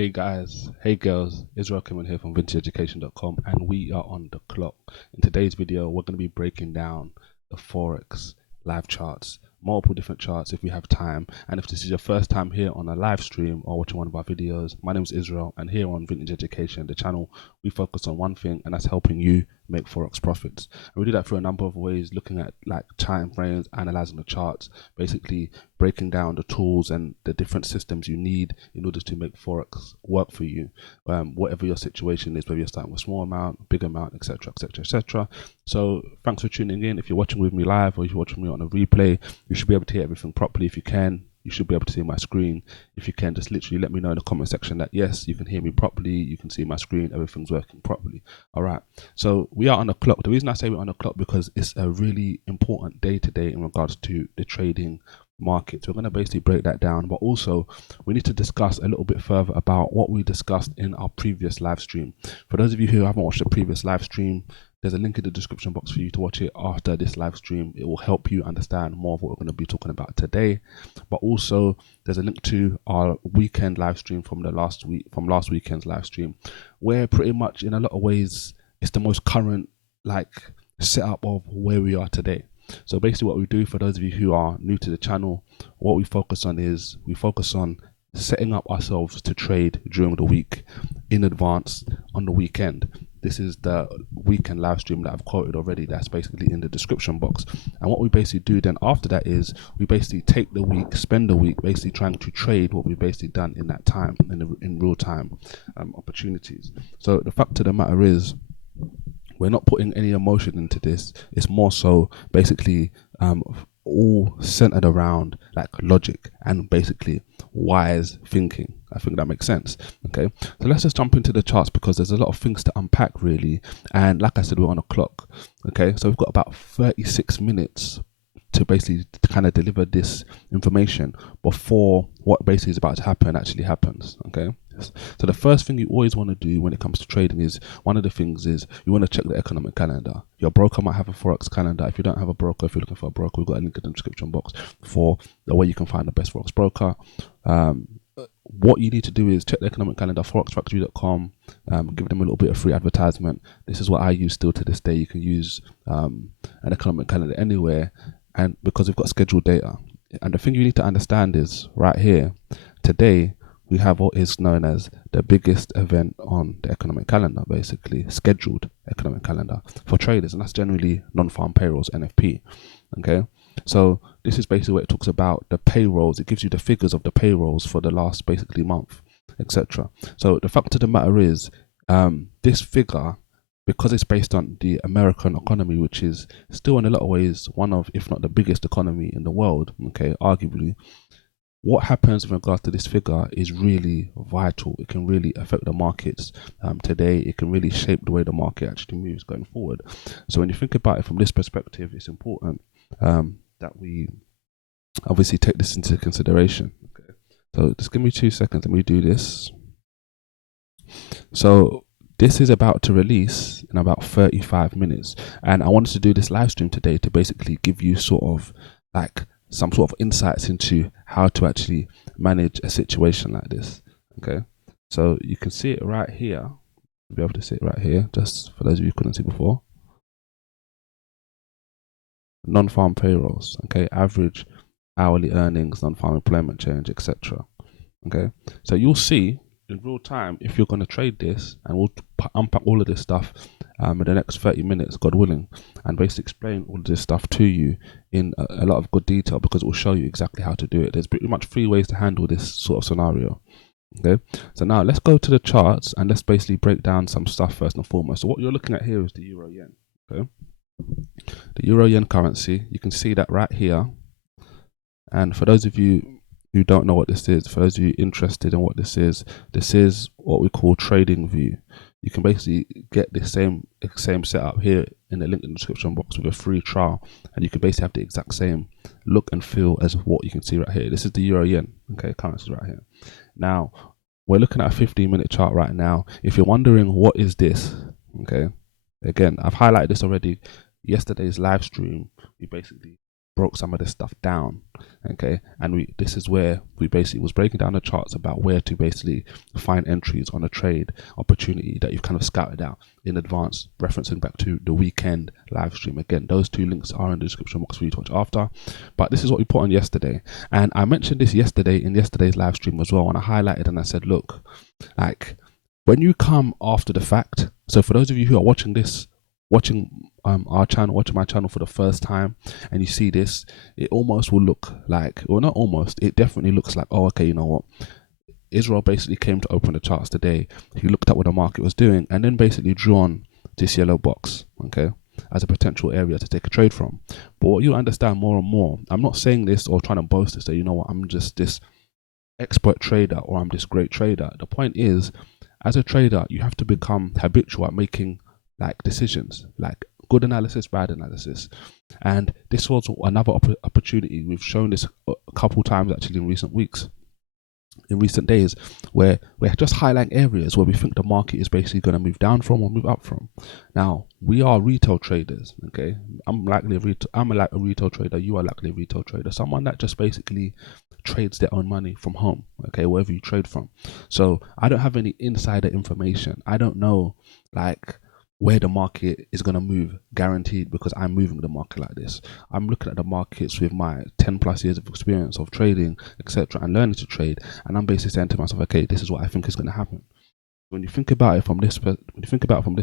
Hey guys, hey girls, Israel coming here from Vintageducation.com, and we are on the clock. In today's video, we're going to be breaking down the Forex live charts, multiple different charts if we have time. And if this is your first time here on a live stream or watching one of our videos, my name is Israel, and here on Vintage Education, the channel, we focus on one thing, and that's helping you make Forex profits. And we do that through a number of ways, looking at like time frames, analyzing the charts, basically breaking down the tools and the different systems you need in order to make Forex work for you, whatever your situation is, whether you're starting with a small amount, big amount, etc., etc., etc. So thanks for tuning in. If you're watching with me live or if you're watching me on a replay, you should be able to hear everything properly. If you can, you should be able to see my screen. If you can, just literally let me know in the comment section that yes, you can hear me properly, you can see my screen, everything's working properly. All right, so we are on the clock. The reason I say we're on the clock because it's a really important day today in regards to the trading market. So we're going to basically break that down, but also we need to discuss a little bit further about what we discussed in our previous live stream. For those of you who haven't watched the previous live stream, there's a link in the description box for you to watch it after this live stream. It will help you understand more of what we're going to be talking about today. But also there's a link to our weekend live stream from last weekend's live stream, where pretty much in a lot of ways it's the most current like setup of where we are today. So basically what we do, for those of you who are new to the channel, what we focus on is we focus on setting up ourselves to trade during the week in advance on the weekend. This is the weekend live stream that I've quoted already. That's basically in the description box. And what we basically do then after that is we basically take the week, spend the week basically trying to trade what we've basically done in that time, in real time opportunities. So the fact of the matter is, we're not putting any emotion into this. It's more so basically all centered around like logic and basically wise thinking. I think that makes sense. Okay, so let's just jump into the charts because there's a lot of things to unpack really. And like I said, we're on a clock. Okay, so we've got about 36 minutes to basically kind of deliver this information before what basically is about to happen actually happens. Okay, so the first thing you always want to do when it comes to trading is, one of the things is you want to check the economic calendar. Your broker might have a Forex calendar. If you don't have a broker, if you're looking for a broker, we've got a link in the description box for the way you can find the best Forex broker. What you need to do is check the economic calendar, forexfactory.com, give them a little bit of free advertisement. This is what I use still to this day. You can use an economic calendar anywhere, and because we've got scheduled data. And the thing you need to understand is right here, today we have what is known as the biggest event on the economic calendar, basically scheduled economic calendar for traders, and that's generally non-farm payrolls, NFP. Okay, so this is basically where it talks about the payrolls. It gives you the figures of the payrolls for the last basically month, etc. So the fact of the matter is, this figure, because it's based on the American economy, which is still in a lot of ways one of, if not the biggest economy in the world, okay, arguably, what happens in regards to this figure is really vital. It can really affect the markets today. It can really shape the way the market actually moves going forward. So when you think about it from this perspective, it's important that we obviously take this into consideration. Okay, so just give me 2 seconds and we do this. So this is about to release in about 35 minutes, and I wanted to do this live stream today to basically give you sort of like some sort of insights into how to actually manage a situation like this. Okay, so you can see it right here. You'll be able to see it right here, just for those of you who couldn't see before. Non-farm payrolls, okay, average hourly earnings, non-farm employment change, etc. Okay, so you'll see in real time if you're going to trade this, and we'll unpack all of this stuff in the next 30 minutes, God willing, and basically explain all of this stuff to you in a lot of good detail, because it will show you exactly how to do it. There's pretty much 3 ways to handle this sort of scenario. Okay, so now let's go to the charts and let's basically break down some stuff first and foremost. So what you're looking at here is the euro yen. Okay, the euro yen currency, you can see that right here. And for those of you who don't know what this is, for those of you interested in what this is what we call trading view. You can basically get the same setup here in the link in the description box with a free trial, and you can basically have the exact same look and feel as what you can see right here. This is the euro yen, okay, currency right here. Now we're looking at a 15-minute chart right now. If you're wondering what is this, okay, again, I've highlighted this already. Yesterday's live stream, we basically broke some of this stuff down. Okay, and this is where we basically was breaking down the charts about where to basically find entries on a trade opportunity that you've kind of scouted out in advance, referencing back to the weekend live stream. Again, those two links are in the description box for you to watch after, but this is what we put on yesterday, and I mentioned this yesterday in yesterday's live stream as well, and I highlighted and I said, look, like when you come after the fact, so for those of you who are watching this, watching our channel, watching my channel for the first time, and you see this, it almost will look like, well, not almost, it definitely looks like, oh, okay, you know what, Israel basically came to open the charts today. He looked at what the market was doing and then basically drew on this yellow box, okay, as a potential area to take a trade from. But what you understand more and more, I'm not saying this or trying to boast to say, you know what, I'm just this expert trader or I'm this great trader. The point is, as a trader, you have to become habitual at making like decisions, like good analysis, bad analysis. And this was another opportunity. We've shown this a couple times actually in recent weeks, in recent days, where we're just highlighting areas where we think the market is basically going to move down from or move up from. Now, we are retail traders, okay? I'm like a retail trader. You are likely a retail trader, someone that just basically trades their own money from home, okay, wherever you trade from. So I don't have any insider information. I don't know like where the market is going to move guaranteed because I'm moving the market like this. I'm looking at the markets with my 10 plus years of experience of trading, etc., and learning to trade, and I'm basically saying to myself, okay, this is what I think is going to happen. When you think about it from this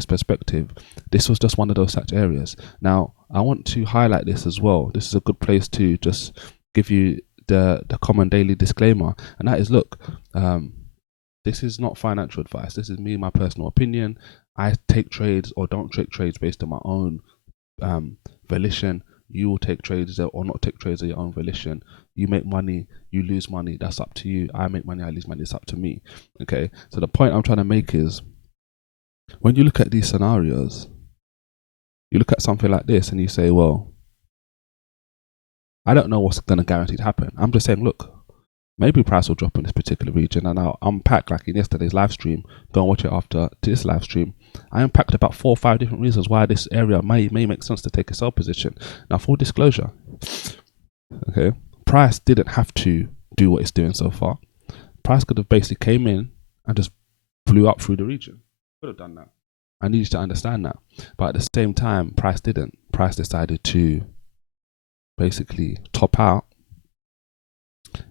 perspective, this was just one of those such areas. Now, I want to highlight this as well. This is a good place to just give you the common daily disclaimer, and that is, look, this is not financial advice. This is me, my personal opinion. I take trades or don't take trades based on my own volition. You will take trades or not take trades of your own volition. You make money, you lose money, that's up to you. I make money, I lose money, it's up to me. Okay, so the point I'm trying to make is, when you look at these scenarios, you look at something like this and you say, well, I don't know what's going to guarantee to happen. I'm just saying, look, maybe price will drop in this particular region, and I'll unpack, like in yesterday's live stream, go and watch it after this live stream. I unpacked about 4 or 5 different reasons why this area may make sense to take a sell position. Now, full disclosure, okay, price didn't have to do what it's doing so far. Price could have basically came in and just blew up through the region. Could have done that. I need you to understand that. But at the same time, price didn't. Price decided to basically top out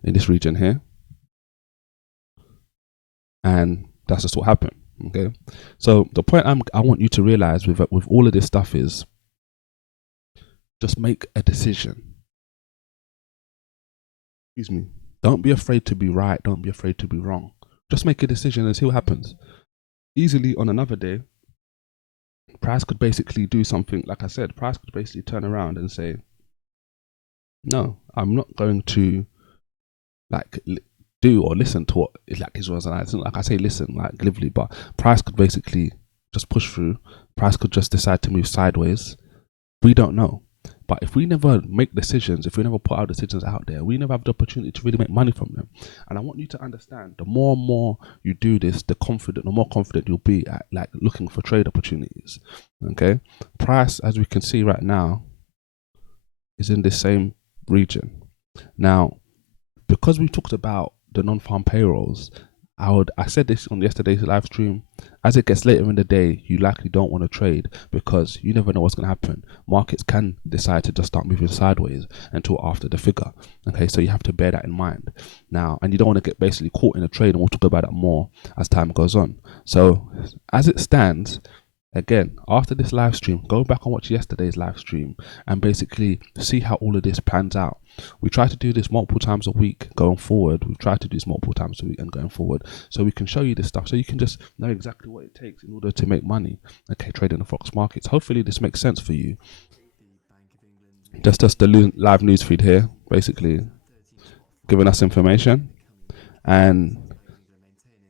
in this region here, and that's just what happened. Okay, so the point I want you to realize with all of this stuff is, just make a decision. Excuse me. Don't be afraid to be right. Don't be afraid to be wrong. Just make a decision and see what happens. Easily on another day, price could basically do something. Like I said, price could basically turn around and say, no, I'm not going to like do or listen to what like Israel's and like I say listen like glibly, but price could basically just push through. Price could just decide to move sideways. We don't know. But if we never make decisions, if we never put our decisions out there, we never have the opportunity to really make money from them. And I want you to understand, the more and more you do this, the more confident you'll be at like looking for trade opportunities. Okay, price, as we can see right now, is in this same region. Now, because we talked about the non-farm payrolls, I said this on yesterday's live stream, as it gets later in the day, you likely don't want to trade because you never know what's going to happen. Markets can decide to just start moving sideways until after the figure. Okay, so you have to bear that in mind. Now, and you don't want to get basically caught in a trade, and we'll talk about that more as time goes on. So as it stands, again, after this live stream, go back and watch yesterday's live stream and basically see how all of this plans out. We try to do this multiple times a week going forward. We've tried to do this multiple times a week and going forward, so we can show you this stuff, so you can just know exactly what it takes in order to make money. Okay, trading the Forex markets. Hopefully this makes sense for you. Just the live news feed here, basically giving us information. And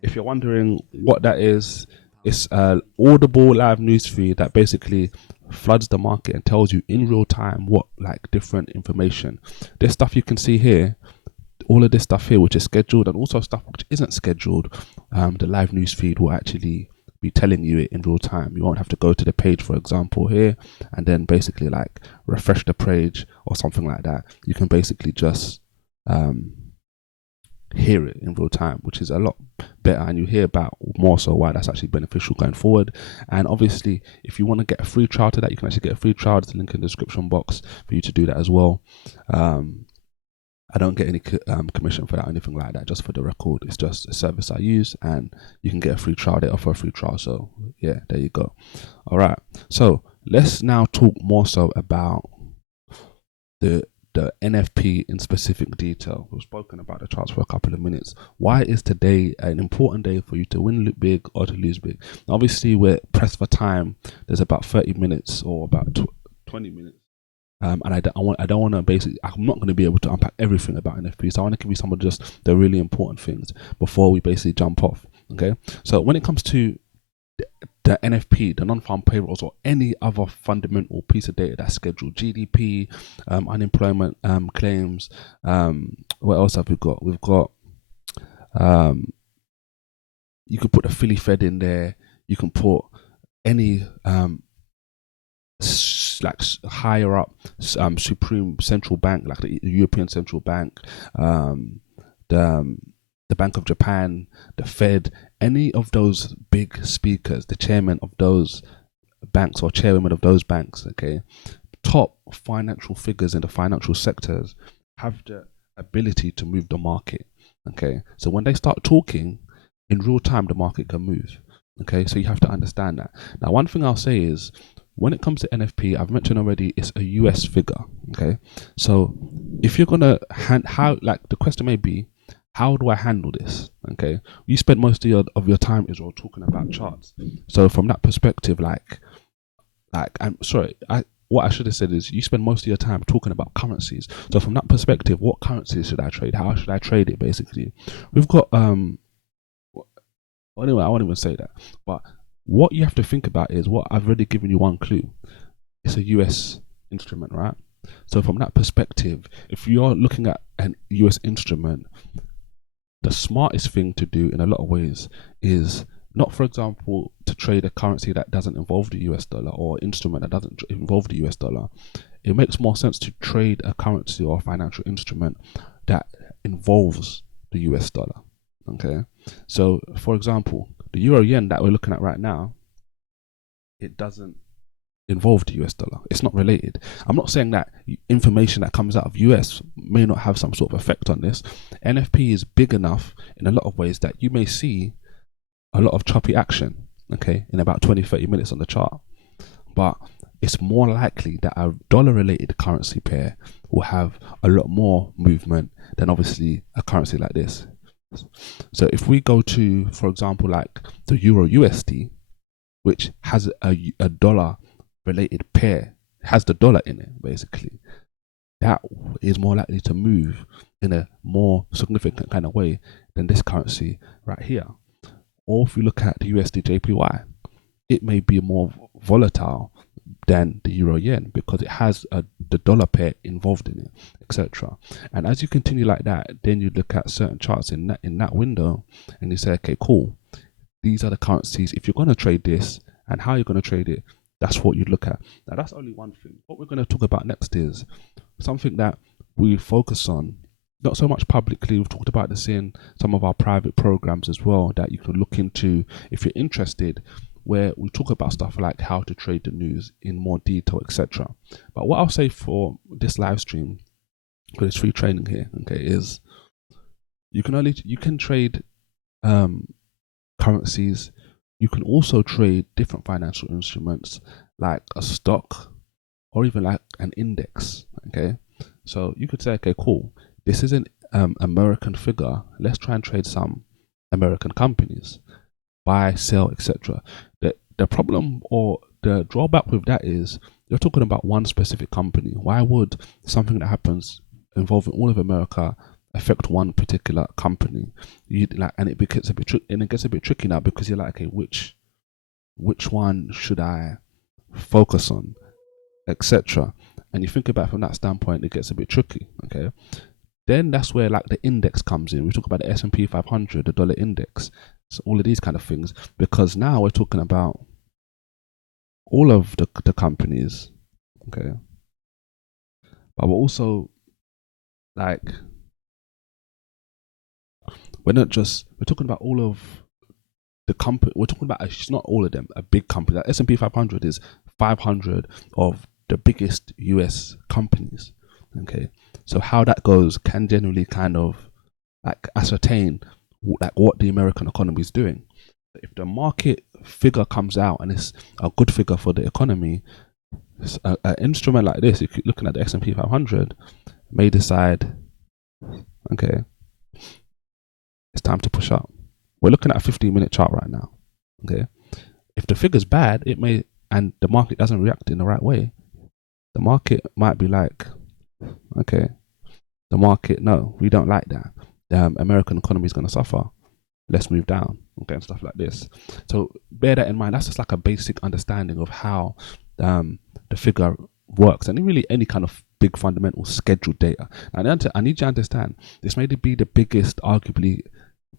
if you're wondering what that is, it's an audible live news feed that basically floods the market and tells you in real time what like different information. This stuff you can see here, all of this stuff here which is scheduled, and also stuff which isn't scheduled, the live news feed will actually be telling you it in real time. You won't have to go to the page, for example, here, and then basically like refresh the page or something like that. You can basically just hear it in real time, which is a lot better, and you hear about more so why that's actually beneficial going forward. And obviously, if you want to get a free trial to that, you can actually get a free trial. There's a link in the description box for you to do that as well. I don't get any commission for that or anything like that, just for the record. It's just a service I use, and you can get a free trial. They offer a free trial, so yeah, there you go. All right, so let's now talk more so about the NFP in specific detail. We've spoken about the charts for a couple of minutes. Why is today an important day for you to win big or to lose big? Obviously, we're pressed for time. There's about 30 minutes or about 20 minutes. And I don't want to basically, I'm not going to be able to unpack everything about NFP. So I want to give you some of just the really important things before we basically jump off. Okay. So when it comes to the NFP, the non-farm payrolls, or any other fundamental piece of data that's scheduled, GDP, unemployment claims, what else have we got? We've got, you could put the Philly Fed in there. You can put any like higher up supreme central bank, like the European Central Bank, the Bank of Japan, the Fed, any of those big speakers, the chairman of those banks or chairwomen of those banks, okay, top financial figures in the financial sectors have the ability to move the market, okay? So when they start talking, in real time, the market can move, okay? So you have to understand that. Now, one thing I'll say is, when it comes to NFP, I've mentioned already, it's a US figure, okay? So if you're gonna the question may be, how do I handle this? Okay, you spend most of your time, Israel, talking about charts. So from that perspective, what I should have said is, you spend most of your time talking about currencies. So from that perspective, what currencies should I trade? How should I trade it? Basically, we've got anyway, I won't even say that. But what you have to think about is, what I've already given you one clue. It's a US instrument, right? So from that perspective, if you're looking at an US instrument, the smartest thing to do in a lot of ways is not, for example, to trade a currency that doesn't involve the US dollar, or instrument that doesn't involve the US dollar. It makes more sense to trade a currency or a financial instrument that involves the US dollar. Okay, so for example, the euro yen that we're looking at right now, it doesn't involve the US dollar. It's not related. I'm not saying that information that comes out of US may not have some sort of effect on this. NFP is big enough in a lot of ways that you may see a lot of choppy action, okay, in about 20-30 minutes on the chart. But it's more likely that a dollar related currency pair will have a lot more movement than obviously a currency like this. So if we go to, for example, like the Euro USD, which has a dollar related pair, has the dollar in it, basically, that is more likely to move in a more significant kind of way than this currency right here. Or if you look at the USD JPY, it may be more volatile than the euro yen because it has the dollar pair involved in it, etc. And as you continue like that, then you look at certain charts in that window, and you say, okay, cool, these are the currencies. If you're going to trade this and how you're going to trade it, that's what you look at. Now, that's only one thing. What we're going to talk about next is something that we focus on, not so much publicly. We've talked about this in some of our private programs as well, that you can look into if you're interested, where we talk about stuff like how to trade the news in more detail, etc. But what I'll say for this live stream, because it's free training here, okay, is you can trade currencies. You can also trade different financial instruments like a stock or even like an index, okay? So you could say, okay, cool, this is an American figure. Let's try and trade some American companies, buy, sell, etc. The problem or the drawback with that is you're talking about one specific company. Why would something that happens involving all of America affect one particular company? And it gets a bit tricky now, because you're like, okay, which one should I focus on, etc. And you think about it from that standpoint, it gets a bit tricky. Okay, then that's where like the index comes in. We talk about the S&P 500, the dollar index. So all of these kind of things, because now we're talking about all of the companies, okay, but we're also like, we're talking about all of the company. We're talking about, it's not all of them, a big company. Like S&P 500 is 500 of the biggest US companies. Okay, so how that goes can generally kind of like ascertain like what the American economy is doing. If the market figure comes out and it's a good figure for the economy, an instrument like this, if you're looking at the S&P 500, may decide, okay, it's time to push up. We're looking at a 15-minute chart right now. Okay, if the figure's bad, it may, and the market doesn't react in the right way, the market might be like, okay, the market, no, we don't like that. The American economy is going to suffer. Let's move down, okay, and stuff like this. So bear that in mind. That's just like a basic understanding of how the figure works, and really any kind of big fundamental scheduled data. Now, I need you to understand, this may be the biggest, arguably,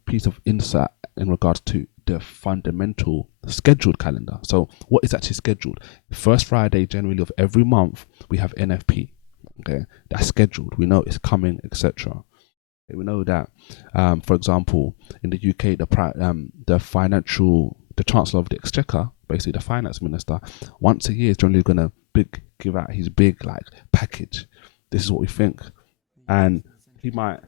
piece of insight in regards to the fundamental scheduled calendar. So what is actually scheduled? First Friday generally of every month, we have NFP. Okay, that's scheduled. We know it's coming, etc. We know that, for example, in the UK, the Chancellor of the Exchequer, basically the finance minister, once a year is generally going to give out his big like package. This is what we think, and he might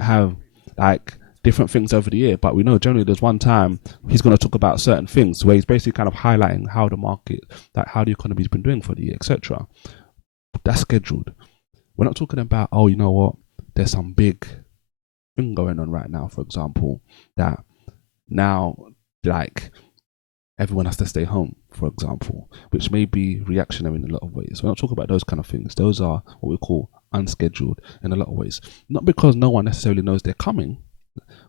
have like different things over the year, but we know generally there's one time he's going to talk about certain things where he's basically kind of highlighting how the market, like how the economy's been doing for the year, etc. That's scheduled. We're not talking about, oh, you know what, there's some big thing going on right now, for example, that now like everyone has to stay home, for example, which may be reactionary in a lot of ways. We're not talking about those kind of things. Those are what we call unscheduled in a lot of ways. Not because no one necessarily knows they're coming,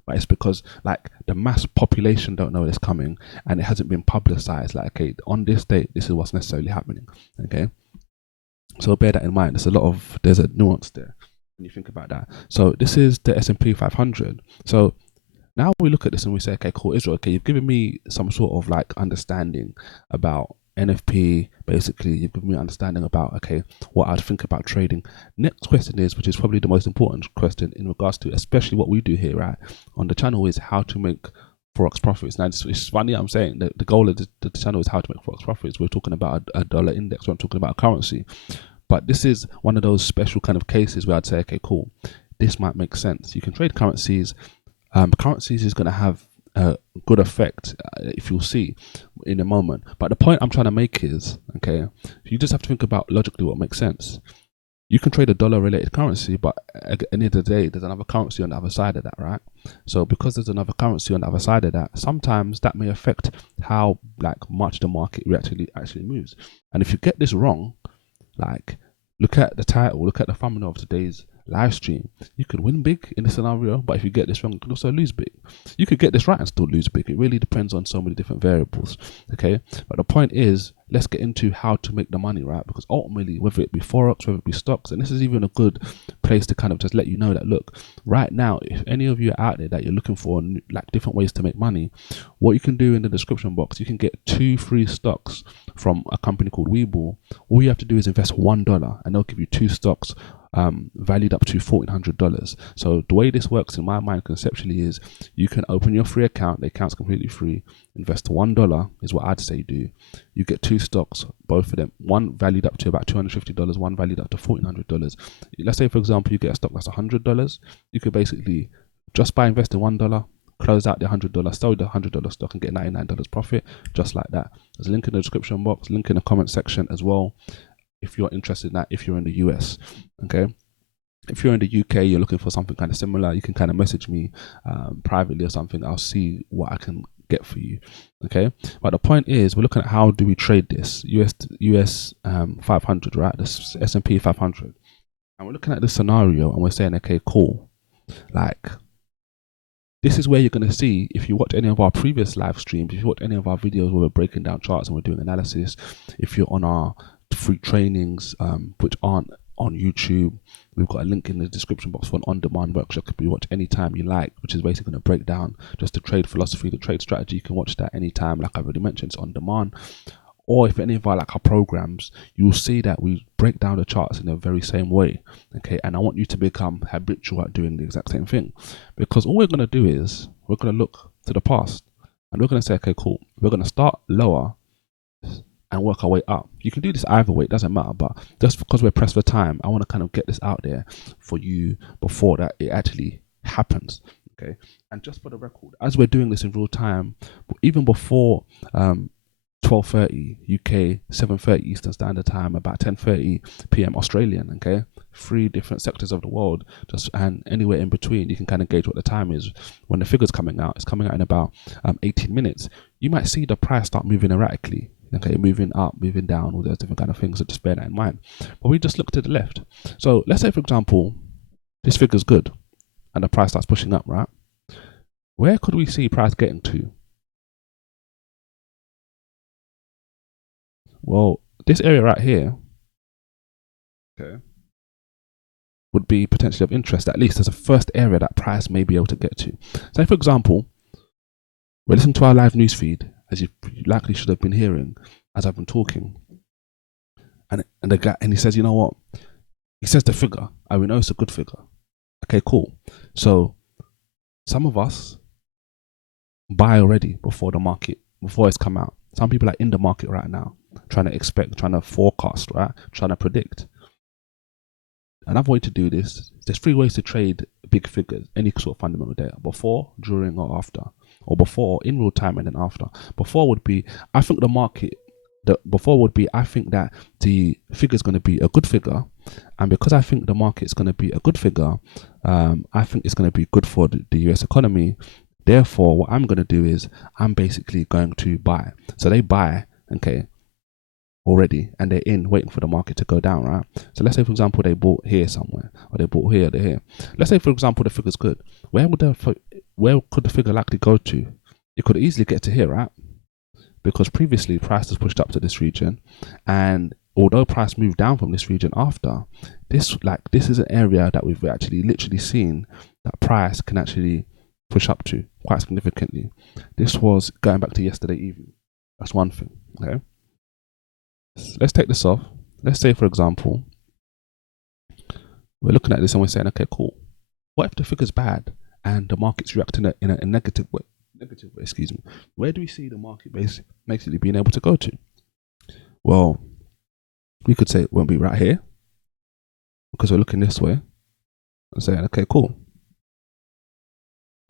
but it's because like the mass population don't know it's coming and it hasn't been publicized. Like, okay, on this date, this is what's necessarily happening. Okay, so bear that in mind. There's a nuance there when you think about that. So this is the S&P 500. So now we look at this and we say, okay, cool, Israel, okay, you've given me some sort of like understanding about NFP. Basically, you've given me understanding about, okay, what I'd think about trading. Next question is, which is probably the most important question in regards to especially what we do here, right, on the channel, is how to make Forex profits. Now, it's funny I'm saying that the goal of the channel is how to make Forex profits. We're talking about a dollar index, we're talking about a currency. But this is one of those special kind of cases where I'd say, okay, cool, this might make sense. You can trade currencies. Currencies is going to have a good effect, if you'll see in a moment. But the point I'm trying to make is, okay, you just have to think about logically what makes sense. You can trade a dollar-related currency, but at the end of the day, there's another currency on the other side of that, right? So because there's another currency on the other side of that, sometimes that may affect how like much the market actually moves. And if you get this wrong, like look at the title, look at the thumbnail of today's live stream, you could win big in this scenario, but if you get this wrong, you can also lose big. You could get this right and still lose big. It really depends on so many different variables. Okay, but the point is, let's get into how to make the money, right? Because ultimately, whether it be Forex, whether it be stocks, and this is even a good place to kind of just let you know that, look, right now, if any of you are out there that you're looking for like different ways to make money, what you can do in the description box, you can get 2 free stocks from a company called Webull. All you have to do is invest $1 and they'll give you 2 stocks valued up to $1,400. So the way this works in my mind conceptually is, you can open your free account, the account's completely free, invest $1 is what I'd say do. You get 2 stocks, both of them, one valued up to about $250, one valued up to $1,400. Let's say, for example, you get a stock that's $100. You could basically, just by investing $1, close out the $100, sell the $100 stock and get $99 profit, just like that. There's a link in the description box, link in the comment section as well, if you're interested in that, if you're in the US. Okay, if you're in the UK, you're looking for something kind of similar, you can kind of message me privately or something. I'll see what I can get for you. Okay, but the point is, we're looking at how do we trade this US 500, right, this S&P 500, and we're looking at this scenario and we're saying, okay, cool, like this is where you're going to see, if you watch any of our previous live streams, if you watch any of our videos where we're breaking down charts and we're doing analysis, if you're on our free trainings which aren't on YouTube, we've got a link in the description box for an on-demand workshop you watch anytime you like, which is basically going to break down just the trade philosophy, the trade strategy. You can watch that anytime. Like I've already mentioned, it's on demand. Or if any of our programs, you will see that we break down the charts in the very same way. Okay, and I want you to become habitual at doing the exact same thing, because all we're going to do is we're going to look to the past and we're going to say, okay, cool, we're going to start lower and work our way up. You can do this either way, it doesn't matter, but just because we're pressed for time, I want to kind of get this out there for you before that it actually happens. Okay, and just for the record, as we're doing this in real time, even before 12:30 UK, 7:30 Eastern Standard Time, about 10:30 PM Australian. Okay, 3 different sectors of the world, just and anywhere in between, you can kind of gauge what the time is when the figure's coming out. It's coming out in about 18 minutes. You might see the price start moving erratically. Okay, moving up, moving down, all those different kind of things. So just bear that in mind. But we just look to the left. So let's say, for example, this figure's good, and the price starts pushing up, right? Where could we see price getting to? Well, this area right here, okay, would be potentially of interest, at least as a first area that price may be able to get to. So, for example, we're listening to our live news feed, as you likely should have been hearing as I've been talking, and the guy, and he says, you know what? He says the figure, and we know it's a good figure. Okay, cool. So, some of us buy already before it's come out. Some people are in the market right now, trying to expect, trying to forecast, right? Trying to predict. Another way to do this, there's 3 ways to trade big figures, any sort of fundamental data: before, during, or after. Or before, in real time, and then after. Before would be, I think I think that the figure is going to be a good figure, and because I think the market's going to be a good figure, I think it's going to be good for the US economy. Therefore, what I'm going to do is I'm basically going to buy. So they buy, okay, already, and they're in waiting for the market to go down, right? So let's say, for example, they bought here somewhere, or they bought here, they're here. Let's say, for example, the figure's good. Where could the figure likely go to? It could easily get to here, right? Because previously price has pushed up to this region, and although price moved down from this region after, this is an area that we've actually literally seen that price can actually push up to quite significantly. This was going back to yesterday evening. That's one thing. Okay, let's take this off. Let's say, for example, we're looking at this and we're saying, okay, cool. What if the figure's bad and the market's reacting in a negative way? Excuse me. Where do we see the market basically being able to go to? Well, we could say it won't be right here, because we're looking this way and saying, okay, cool.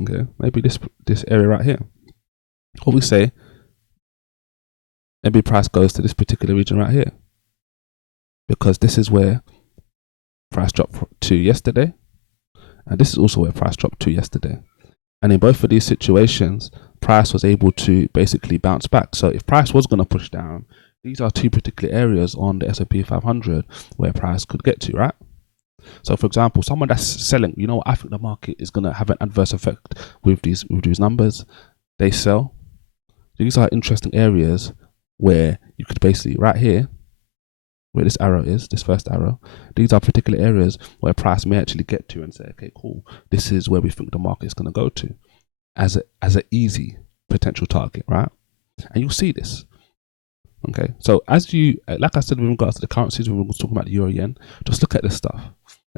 Okay, maybe this area right here. Or we say maybe price goes to this particular region right here, because this is where price dropped to yesterday, and this is also where price dropped to yesterday. And in both of these situations, price was able to basically bounce back. So if price was going to push down, these are 2 particular areas on the S&P 500 where price could get to, right? So, for example, someone that's selling, you know, I think the market is going to have an adverse effect with these numbers. They sell. These are interesting areas where you could basically, right here, where this arrow is, this first arrow, these are particular areas where price may actually get to and say, okay, cool, this is where we think the market is going to go to as an easy potential target, right? And you'll see this. Okay, so as you, like I said, with regards to the currencies, when we're talking about the euro yen, just look at this stuff.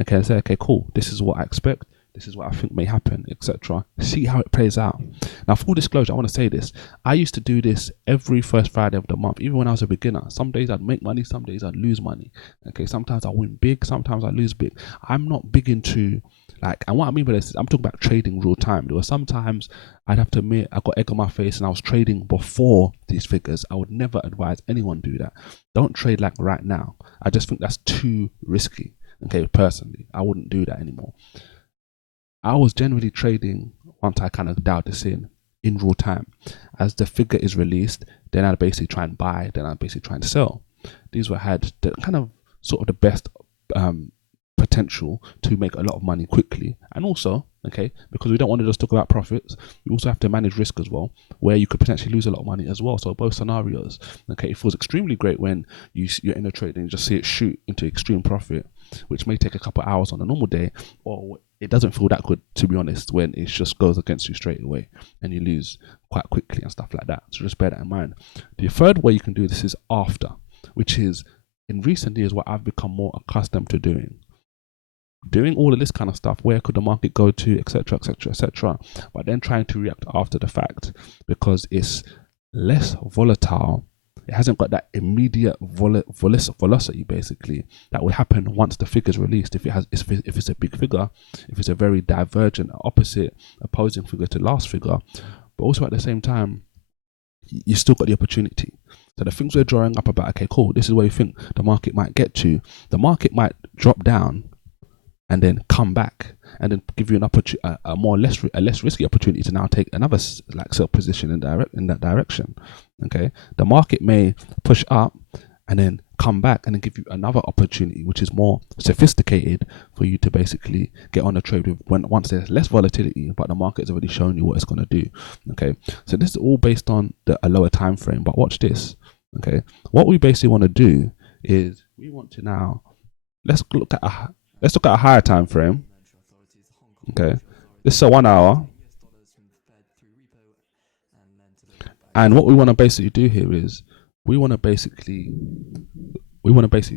Okay, and say, okay, cool, this is what I expect, this is what I think may happen, etc. See how it plays out. Now, full disclosure, I want to say this. I used to do this every first Friday of the month, even when I was a beginner. Some days I'd make money, some days I'd lose money. Okay, sometimes I win big, sometimes I lose big. I'm not big into, and what I mean by this is I'm talking about trading real time. There were sometimes I'd have to admit I got egg on my face and I was trading before these figures. I would never advise anyone do that. Don't trade like right now. I just think that's too risky. Okay, personally, I wouldn't do that anymore. I was generally trading once I kind of dialed this in real time. As the figure is released, then I'd basically try and buy, then I'd basically try and sell. These had the kind of sort of the best potential to make a lot of money quickly. And also, okay, because we don't want to just talk about profits, we also have to manage risk as well, where you could potentially lose a lot of money as well. So both scenarios, okay, it feels extremely great when you're in a trade and you just see it shoot into extreme profit. which may take a couple of hours on a normal day, or it doesn't feel that good, to be honest, when it just goes against you straight away and you lose quite quickly and stuff like that. So just bear that in mind. The third way you can do this is after, which is in recent years what I've become more accustomed to doing all of this kind of stuff. Where could the market go to, etc., etc., etc., but then trying to react after the fact, because it's less volatile. It hasn't got that immediate velocity basically that would happen once the figure's released. If it's a big figure, if it's a very divergent, opposing figure to last figure, but also at the same time, you still got the opportunity. So the things we're drawing up about, okay, cool, this is where we think the market might get to. The market might drop down and then come back and then give you an opportunity, a less risky opportunity to now take another like sell position in that direction. Okay, the market may push up and then come back and then give you another opportunity, which is more sophisticated for you to basically get on a trade with once there's less volatility, but the market's already shown you what it's going to do. Okay, so this is all based on a lower time frame. But watch this. Okay, what we basically want to do is we want to now let's look at a higher time frame. Okay, this is a 1 hour, and what we want to basically do here is we want to basically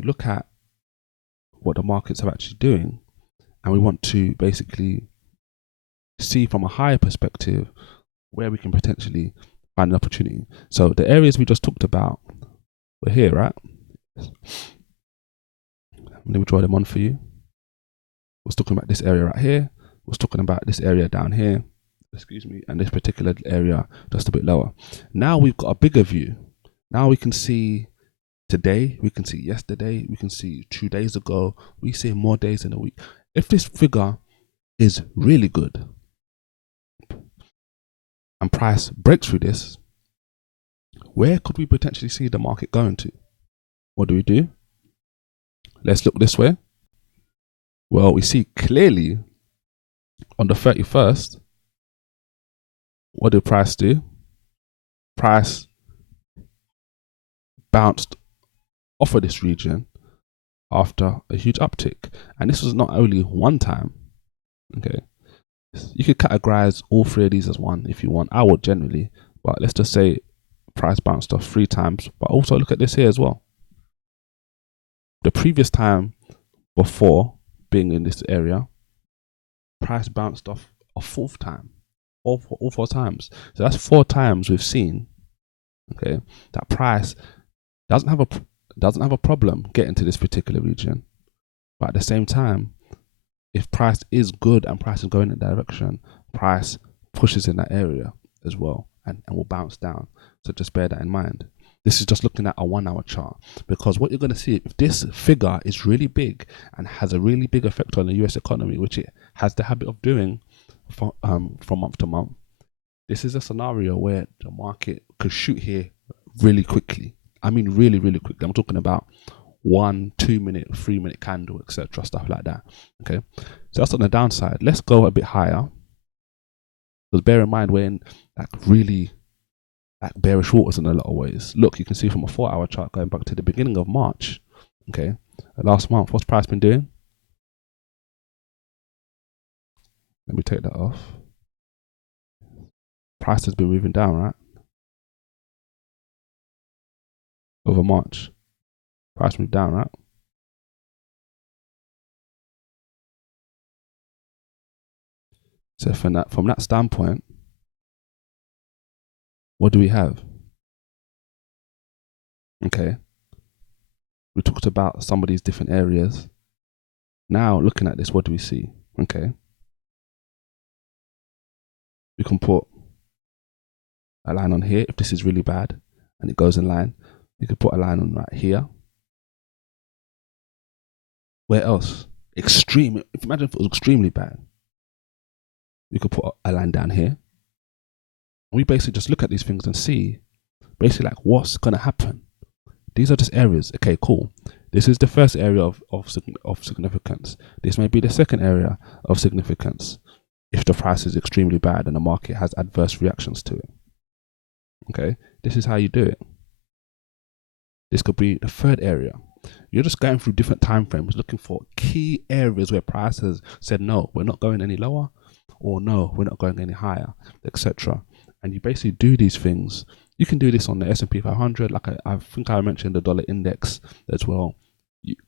look at what the markets are actually doing, and we want to basically see from a higher perspective where we can potentially find an opportunity. So the areas we just talked about were here, right? Let me draw them on for you. Was talking about this area right here, was talking about this area down here, excuse me, and this particular area just a bit lower. Now we've got a bigger view. Now we can see today, we can see yesterday, we can see 2 days ago, we see more days in a week. If this figure is really good and price breaks through this, where could we potentially see the market going to? What do? Let's look this way. Well, we see clearly on the 31st, what did price do? Price bounced off of this region after a huge uptick. And this was not only one time. Okay, you could categorize all three of these as one if you want. I would generally, but let's just say price bounced off 3 times. But also look at this here as well. The previous time before being in this area, price bounced off a 4th time, all 4 times. So that's 4 times we've seen, okay, that price doesn't have a problem getting to this particular region, but at the same time, if price is good and price is going in that direction, price pushes in that area as well and will bounce down. So just bear that in mind. This is just looking at a 1 hour chart, because what you're going to see, if this figure is really big and has a really big effect on the US economy, which it has the habit of doing from month to month, this is a scenario where the market could shoot here really quickly. I mean, really, really quickly. I'm talking about 1, 2 minute, 3 minute candle, etc., stuff like that. Okay, so that's on the downside. Let's go a bit higher, because bear in mind we're in like really like bearish waters in a lot of ways. Look, you can see from a 4 hour chart going back to the beginning of March. Okay, last month, what's price been doing? Let me take that off. Price has been moving down, right? Over March, price moved down, right? So from that standpoint, what do we have? Okay, we talked about some of these different areas. Now looking at this, what do we see? Okay, we can put a line on here if this is really bad and it goes in line. You could put a line on right here. Where else? Extreme. Imagine if it was extremely bad. You could put a line down here. We basically just look at these things and see basically like what's going to happen. These are just areas. Okay, cool. This is the first area of significance. This may be the second area of significance if the price is extremely bad and the market has adverse reactions to it. Okay, this is how you do it. This could be the third area. You're just going through different time frames, looking for key areas where price has said, no, we're not going any lower, or no, we're not going any higher, etc. And you basically do these things. You can do this on the S&P 500, like I think I mentioned the dollar index as well.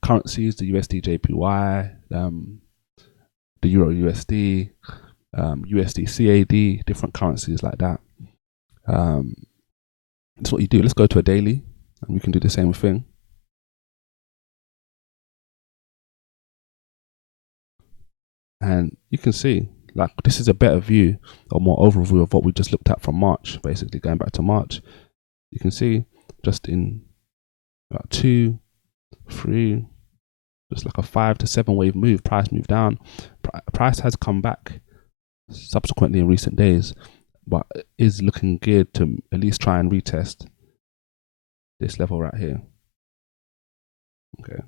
Currencies, the USD JPY, the Euro USD, USD CAD, different currencies like that. That's what you do. Let's go to a daily, and we can do the same thing. And you can see, like, this is a better view or more overview of what we just looked at from March, basically going back to March. You can see just in about 2, 3, just like a 5 to 7 wave move, price moved down. Price has come back subsequently in recent days, but is looking geared to at least try and retest this level right here. Okay,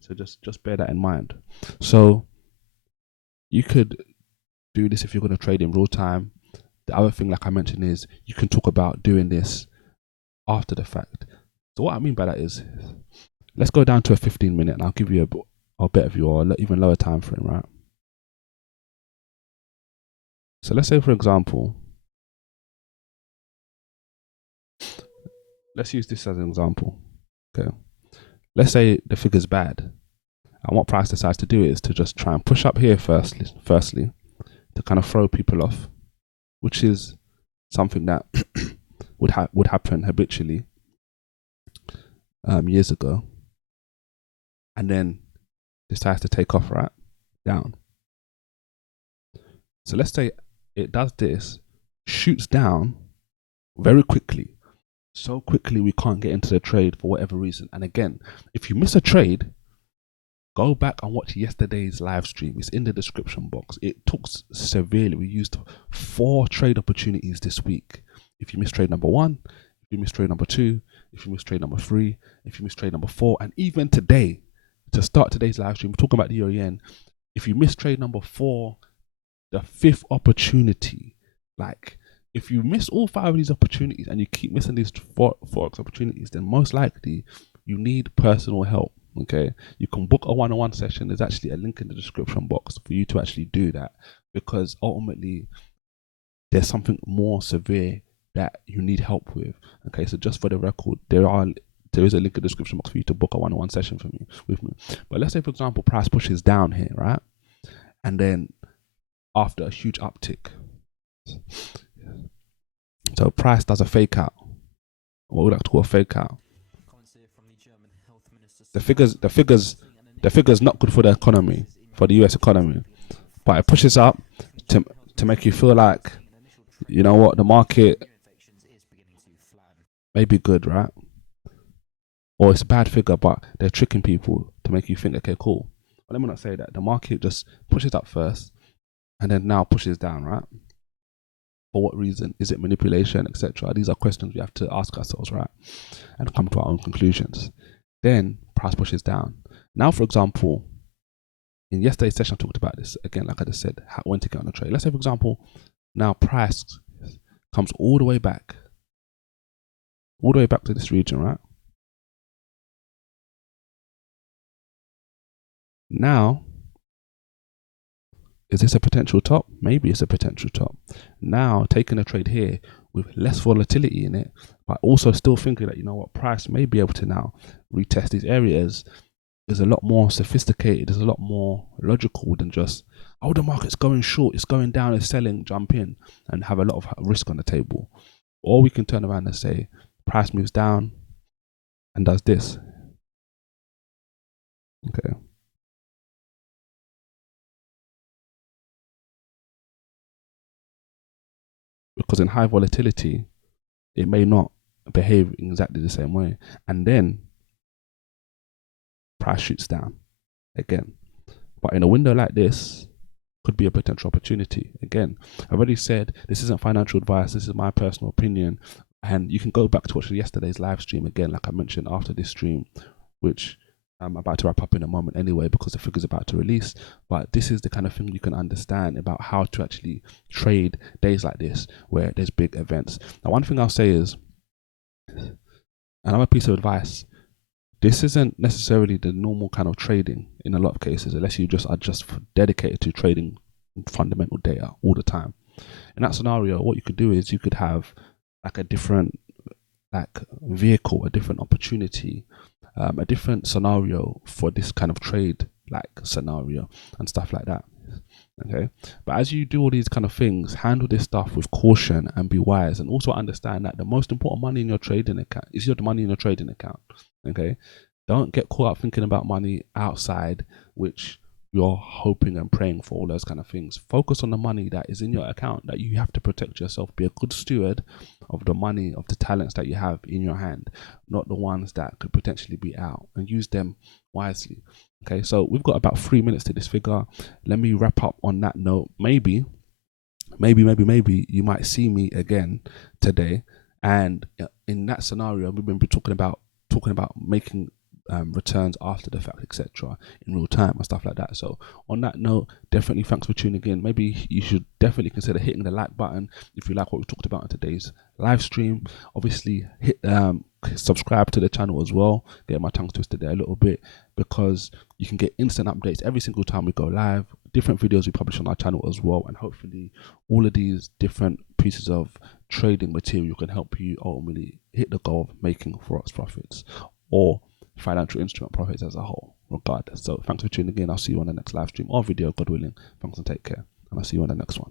so just bear that in mind. So you could do this if you're going to trade in real time. The other thing, like I mentioned, is you can talk about doing this after the fact. So what I mean by that is, let's go down to a 15-minute, and I'll give you a better view, or even lower time frame, right? So let's say, for example, let's use this as an example. Okay, let's say the figure's bad, and what price decides to do is to just try and push up here firstly to kind of throw people off, which is something that would happen habitually years ago, and then decides to take off right down. So let's say it does this, shoots down very quickly, so quickly we can't get into the trade for whatever reason. And again, if you miss a trade, go back and watch yesterday's live stream. It's in the description box. It talks severely. We used 4 trade opportunities this week. If you miss trade number 1, if you miss trade number 2, if you miss trade number 3, if you miss trade number 4, and even today, to start today's live stream, we're talking about the Euro yen. If you miss trade number 4, the 5th opportunity, like if you miss all 5 of these opportunities and you keep missing these Forex opportunities, then most likely you need personal help. Okay, you can book a one-on-one session. There's actually a link in the description box for you to actually do that, because ultimately there's something more severe that you need help with. Okay, so just for the record, there is a link in the description box for you to book a one-on-one session with me. But let's say, for example, price pushes down here, right? And then after a huge uptick, so price does a fake out, what we like to call a fake out. The figure's not good for the economy, for the US economy, but it pushes up to make you feel like, you know what, the market may be good, right? Or it's a bad figure, but they're tricking people to make you think, okay, cool. But let me not say that. The market just pushes up first and then now pushes down, right? For what reason? Is it manipulation, etc.? These are questions we have to ask ourselves, right? And come to our own conclusions. Then price pushes down. Now, for example, in yesterday's session, I talked about this again, like I just said, when to get on a trade. Let's say, for example, now price comes all the way back to this region, right? Now, is this a potential top? Maybe it's a potential top. Now, taking a trade here with less volatility in it, but also still thinking that, you know what, price may be able to now retest these areas, is a lot more sophisticated, is a lot more logical than just, oh, the market's going short, it's going down, it's selling, jump in and have a lot of risk on the table. Or we can turn around and say, price moves down and does this. Okay. Because in high volatility, it may not behave exactly the same way. And then price shoots down again. But in a window like this, could be a potential opportunity. Again, I've already said this isn't financial advice, this is my personal opinion. And you can go back to watch yesterday's live stream again, like I mentioned after this stream, which I'm about to wrap up in a moment anyway, because the figure's about to release. But this is the kind of thing you can understand about how to actually trade days like this, where there's big events. Now, one thing I'll say is, another piece of advice, this isn't necessarily the normal kind of trading in a lot of cases, unless you just are just dedicated to trading fundamental data all the time. In that scenario, what you could do is you could have like a different like vehicle, a different opportunity, a different scenario for this kind of trade like scenario and stuff like that. Okay, but as you do all these kind of things, handle this stuff with caution and be wise, and also understand that the most important money in your trading account is your money in your trading account. Okay, don't get caught up thinking about money outside, which you're hoping and praying for, all those kind of things. Focus on the money that is in your account, that you have to protect yourself. Be a good steward of the money, of the talents that you have in your hand, not the ones that could potentially be out, and use them wisely. Okay, so we've got about 3 minutes to this figure. Let me wrap up on that note. Maybe you might see me again today, and in that scenario, we've been talking about making returns after the fact, etc., in real time and stuff like that. So on that note, definitely thanks for tuning in. Maybe you should definitely consider hitting the like button if you like what we talked about in today's live stream. Obviously, hit subscribe to the channel as well. Get my tongue twisted there a little bit, because you can get instant updates every single time we go live. Different videos we publish on our channel as well, and hopefully all of these different pieces of trading material can help you ultimately hit the goal of making Forex profits or financial instrument profits as a whole, regardless. So thanks for tuning in. I'll see you on the next live stream or video, God willing. Thanks and take care, and I'll see you on the next one.